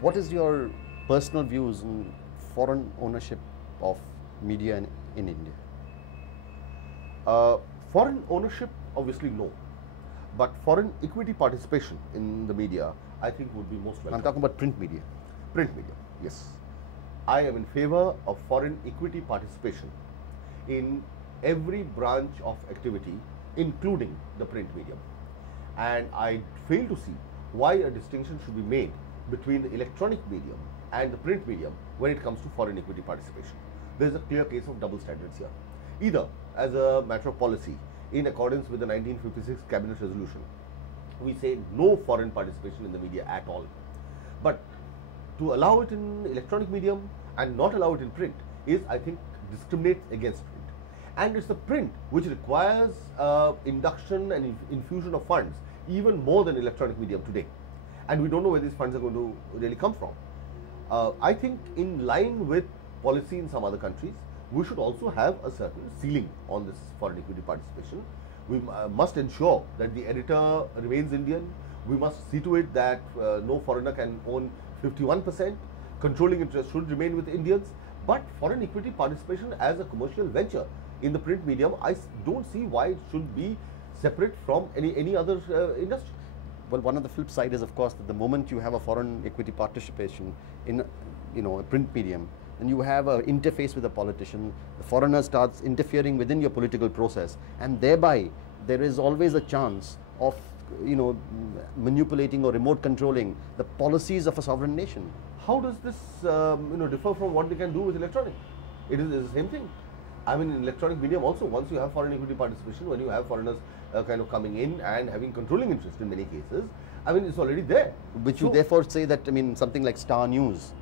What is your personal views on foreign ownership of media in India? Uh, Foreign ownership, obviously no, but foreign equity participation in the media, I think, would be most welcome. I'm talking about print media. Print media, yes. I am in favor of foreign equity participation in every branch of activity, including the print medium. And I fail to see why a distinction should be made between the electronic medium and the print medium when it comes to foreign equity participation. There is a clear case of double standards here. Either as a matter of policy, in accordance with the 1956 Cabinet Resolution, we say no foreign participation in the media at all. But to allow it in electronic medium and not allow it in print is, I think, discriminates against print. And it's the print which requires induction and infusion of funds even more than electronic medium today. And we don't know where these funds are going to really come from. I think in line with policy in some other countries, we should also have a certain ceiling on this foreign equity participation. We must ensure that the editor remains Indian. We must see to it that no foreigner can own 51%. Controlling interest should remain with Indians. But foreign equity participation as a commercial venture in the print medium, I don't see why it should be separate from any other industry. Well, one of the flip side is, of course, that the moment you have a foreign equity participation in, a print medium, then you have an interface with a politician. The foreigner starts interfering within your political process, and thereby there is always a chance of, manipulating or remote controlling the policies of a sovereign nation. How does this, differ from what they can do with electronic? It is the same thing. I mean, in electronic medium also, once you have foreign equity participation, when you have foreigners kind of coming in and having controlling interest in many cases, I mean, it's already there. Which you therefore say that, something like Star News,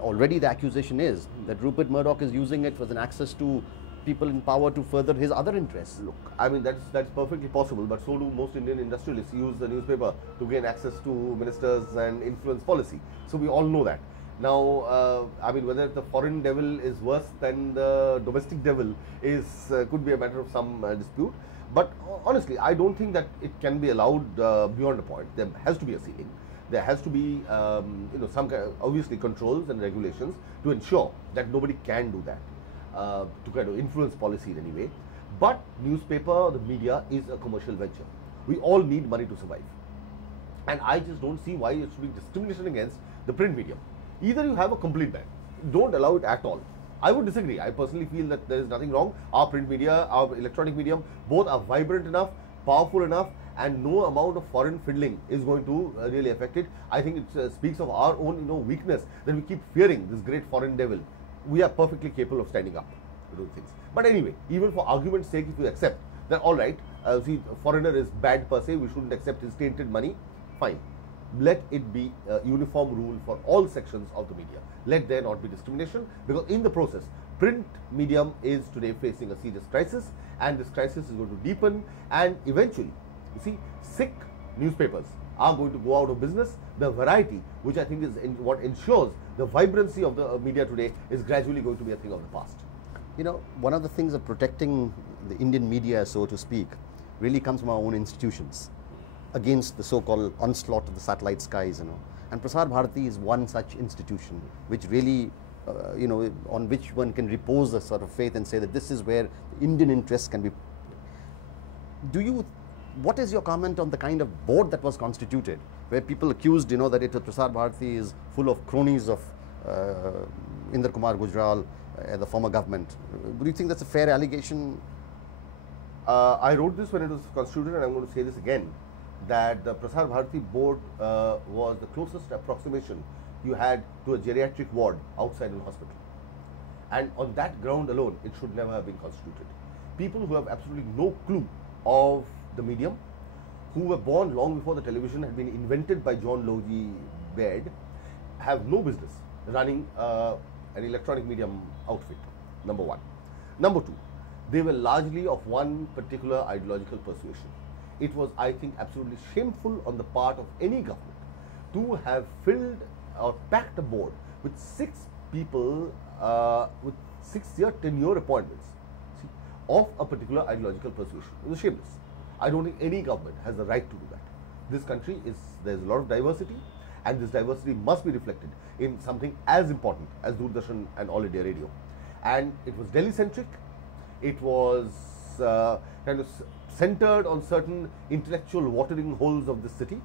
already the accusation is that Rupert Murdoch is using it as an access to people in power to further his other interests. Look, I mean, that's perfectly possible, but so do most Indian industrialists use the newspaper to gain access to ministers and influence policy. So we all know that. Now, I mean, whether the foreign devil is worse than the domestic devil is could be a matter of some dispute. But honestly, I don't think that it can be allowed beyond a point. There has to be a ceiling. There has to be, some kind of, obviously, controls and regulations to ensure that nobody can do that, to kind of influence policy in any way. But newspaper, the media is a commercial venture. We all need money to survive. And I just don't see why it should be discrimination against the print medium. Either you have a complete ban, don't allow it at all. I would disagree. I personally feel that there is nothing wrong. Our print media, our electronic medium, both are vibrant enough, powerful enough, and no amount of foreign fiddling is going to really affect it. I think it speaks of our own weakness, that we keep fearing this great foreign devil. We are perfectly capable of standing up to do things. But anyway, even for argument's sake, if you accept that, all right, see, foreigner is bad per se, we shouldn't accept his tainted money, fine. Let it be a uniform rule for all sections of the media. Let there not be discrimination, because in the process, print medium is today facing a serious crisis, and this crisis is going to deepen, and eventually, you see, sick newspapers are going to go out of business. The variety, which I think is what ensures the vibrancy of the media today, is gradually going to be a thing of the past. One of the things of protecting the Indian media, so to speak, really comes from our own institutions against the so-called onslaught of the satellite skies, And Prasar Bharati is one such institution which really, on which one can repose a sort of faith and say that this is where Indian interests can be. What is your comment on the kind of board that was constituted, where people accused, that Prasar Bharati is full of cronies of Indra Kumar Gujral, the former government? Do you think that's a fair allegation? I wrote this when it was constituted, and I'm going to say this again, that the Prasar Bharati board was the closest approximation you had to a geriatric ward outside a hospital. And on that ground alone, it should never have been constituted. People who have absolutely no clue of the medium, who were born long before the television had been invented by John Logie Baird, have no business running an electronic medium outfit, number one. Number two, they were largely of one particular ideological persuasion. It was, I think, absolutely shameful on the part of any government to have filled or packed a board with 6 people with 6-year tenure appointments, of a particular ideological persuasion. It was shameless. I don't think any government has the right to do that. This country there's a lot of diversity, and this diversity must be reflected in something as important as Doordarshan and All India Radio. And it was Delhi-centric, it was kind of centered on certain intellectual watering holes of the city,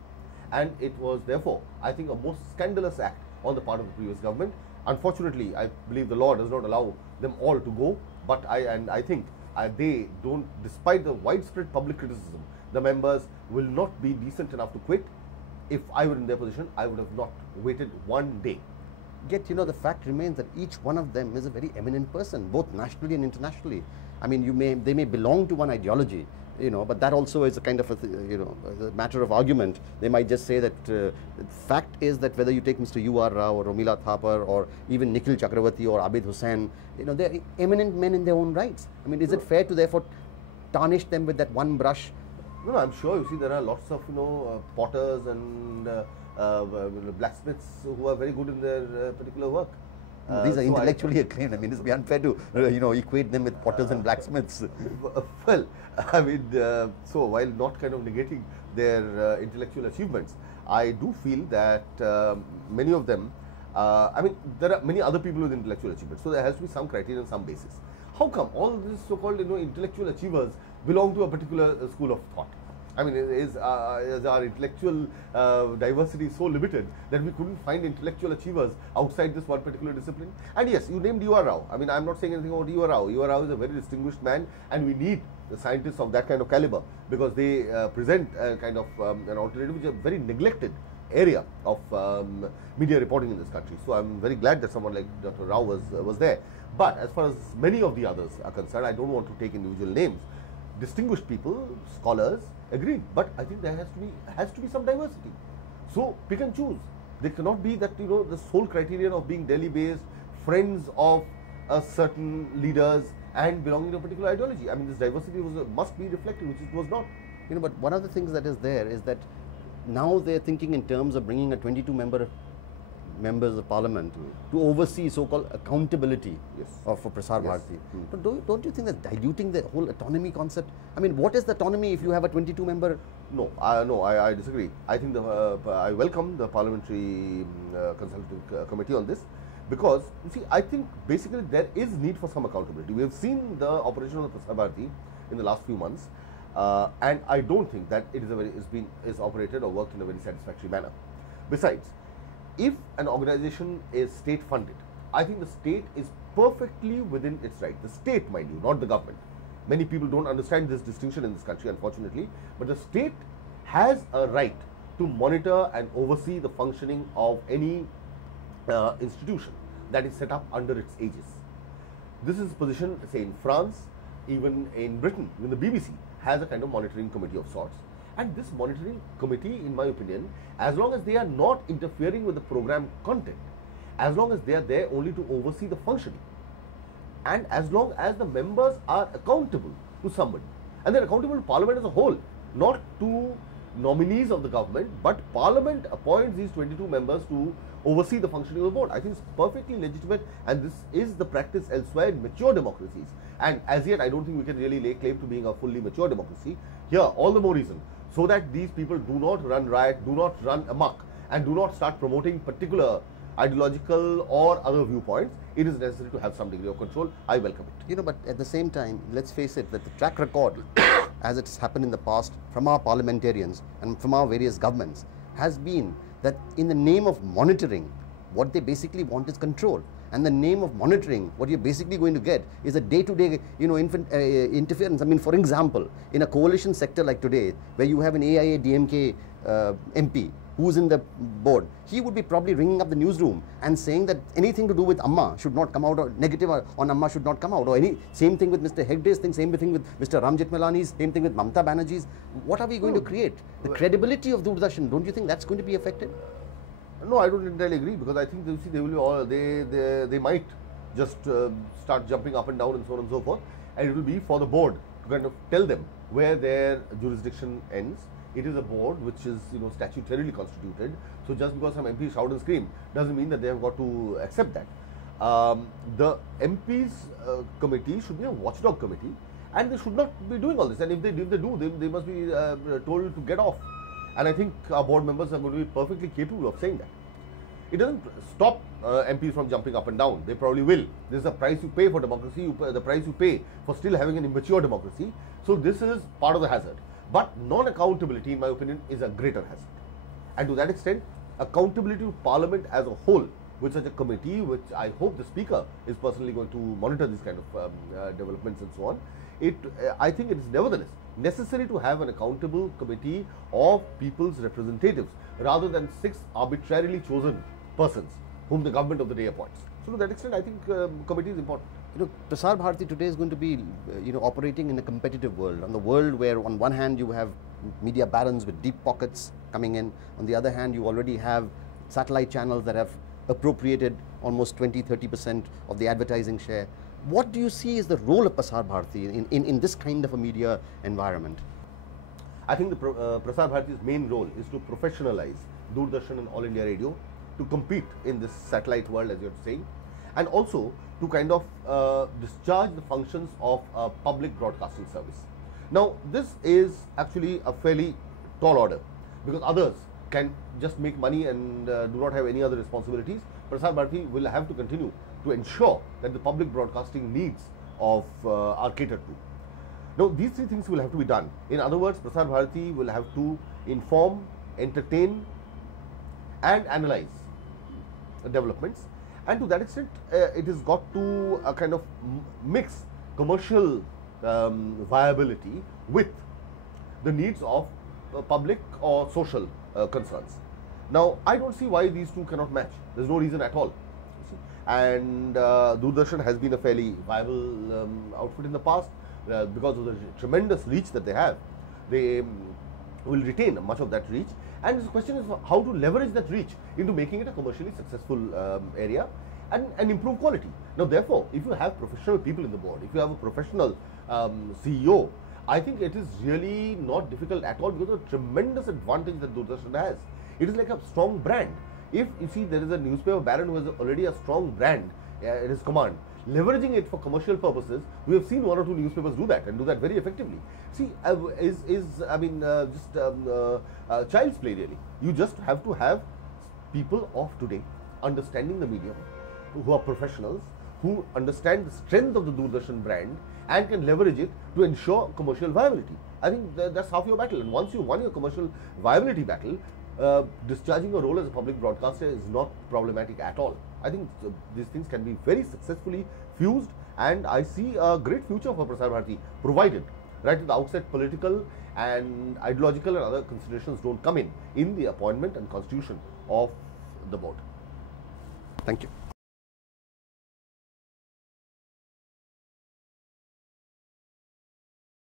and it was therefore, I think, a most scandalous act on the part of the previous government. Unfortunately, I believe the law does not allow them all to go, but I think they don't, despite the widespread public criticism, the members will not be decent enough to quit. If I were in their position, I would have not waited one day. Yet, the fact remains that each one of them is a very eminent person, both nationally and internationally. I mean, they may belong to one ideology, but that also is a kind of a matter of argument. They might just say that the fact is that whether you take Mr. U.R. Rao or Romila Thapar or even Nikhil Chakravarti or Abid Hussain, they are eminent men in their own rights. I mean, is it fair to therefore tarnish them with that one brush? No, I'm sure. You see, there are lots of potters and blacksmiths who are very good in their particular work. These are intellectually acclaimed. I mean, it's unfair to equate them with potters and blacksmiths. Well, I mean, so while not kind of negating their intellectual achievements, I do feel that many of them, I mean, there are many other people with intellectual achievements, so there has to be some criteria and some basis. How come all these so-called intellectual achievers belong to a particular school of thought? I mean, is our intellectual diversity so limited that we couldn't find intellectual achievers outside this one particular discipline? And yes, you named U.R. Rao. I mean, I'm not saying anything about U.R. Rao. U.R. Rao is a very distinguished man, and we need the scientists of that kind of caliber, because they present a kind of an alternative which is a very neglected area of media reporting in this country. So I'm very glad that someone like Dr. Rao was there. But as far as many of the others are concerned, I don't want to take individual names. Distinguished people, scholars, agreed. But I think there has to be some diversity. So pick and choose. There cannot be that the sole criterion of being Delhi-based, friends of certain leaders, and belonging to a particular ideology. I mean, this diversity must be reflected, which it was not. But one of the things that is there is that now they're thinking in terms of bringing a 22-member members of parliament to oversee so-called accountability for Prasar Bharati. But don't you think that's diluting the whole autonomy concept? I mean, what is the autonomy if you have a 22-member? No, I disagree. I think I welcome the parliamentary consultative committee on this, because you see, I think basically there is need for some accountability. We have seen the operation of Prasar Bharati in the last few months, and I don't think that it is operated or worked in a very satisfactory manner. Besides, if an organization is state funded, I think the state is perfectly within its right. The state, mind you, not the government. Many people don't understand this distinction in this country, unfortunately, but the state has a right to monitor and oversee the functioning of any institution that is set up under its aegis. This is a position, say, in France, even in Britain, even the BBC has a kind of monitoring committee of sorts. And this monitoring committee, in my opinion, as long as they are not interfering with the program content, as long as they are there only to oversee the functioning, and as long as the members are accountable to somebody, and they're accountable to Parliament as a whole, not to nominees of the government, but Parliament appoints these 22 members to oversee the functioning of the board. I think it's perfectly legitimate, and this is the practice elsewhere in mature democracies. And as yet, I don't think we can really lay claim to being a fully mature democracy. Here, all the more reason, so that these people do not run riot, do not run amok, and do not start promoting particular ideological or other viewpoints, it is necessary to have some degree of control. I welcome it. But at the same time, let's face it, that the track record, as it's happened in the past from our parliamentarians and from our various governments, has been that in the name of monitoring, what they basically want is control. And the name of monitoring, what you're basically going to get is a day-to-day, interference. I mean, for example, in a coalition sector like today, where you have an AIA-DMK MP who's in the board, he would be probably ringing up the newsroom and saying that anything to do with Amma should not come out, or negative on Amma should not come out, or same thing with Mr. Hegde's thing, same thing with Mr. Ram Jethmalani's, same thing with Mamta Banerjee's. What are we going to create? The credibility of Doordarshan, don't you think that's going to be affected? No, I don't entirely agree, because I think they might just start jumping up and down and so on and so forth, and it will be for the board to kind of tell them where their jurisdiction ends. It is a board which is statutorily constituted, so just because some MPs shout and scream doesn't mean that they have got to accept that. The MPs committee should be a watchdog committee, and they should not be doing all this, and if they do, they must be told to get off. And I think our board members are going to be perfectly capable of saying that. It doesn't stop MPs from jumping up and down. They probably will. This is the price you pay for democracy, the price you pay for still having an immature democracy. So this is part of the hazard. But non-accountability, in my opinion, is a greater hazard. And to that extent, accountability to Parliament as a whole, with such a committee, which I hope the Speaker is personally going to monitor these kind of developments and so on, I think it is nevertheless necessary to have an accountable committee of people's representatives rather than 6 arbitrarily chosen persons whom the government of the day appoints. So to that extent, I think committee is important. Prasar Bharati today is going to be, operating in a competitive world. On the world where on one hand you have media barons with deep pockets coming in. On the other hand, you already have satellite channels that have appropriated almost 20-30% of the advertising share. What do you see is the role of Prasar Bharati in this kind of a media environment? I think the Prasar Bharati's main role is to professionalize Doordarshan and All India Radio to compete in this satellite world, as you're saying, and also to kind of discharge the functions of a public broadcasting service. Now, this is actually a fairly tall order because others can just make money and do not have any other responsibilities. Prasar Bharati will have to continue to ensure that the public broadcasting needs of are catered to. Now, these 3 things will have to be done. In other words, Prasar Bharati will have to inform, entertain and analyze developments, and to that extent it has got to kind of mix commercial viability with the needs of public or social concerns. Now, I don't see why these 2 cannot match. There's no reason at all. And Doordarshan has been a fairly viable outfit in the past because of the tremendous reach that they have. They will retain much of that reach, and the question is how to leverage that reach into making it a commercially successful area and improve quality. Now, therefore, if you have professional people in the board, if you have a professional CEO, I think it is really not difficult at all because of the tremendous advantage that Doordarshan has. It is like a strong brand. If you see there is a newspaper baron who has already a strong brand at his command, leveraging it for commercial purposes, we have seen 1 or 2 newspapers do that and do that very effectively. See, child's play really. You just have to have people of today understanding the medium, who are professionals, who understand the strength of the Doordarshan brand and can leverage it to ensure commercial viability. I think that's half your battle, and once you won your commercial viability battle, discharging your role as a public broadcaster is not problematic at all. I think these things can be very successfully fused, and I see a great future for Prasar Bharati, provided right at the outset political and ideological and other considerations don't come in the appointment and constitution of the board. Thank you.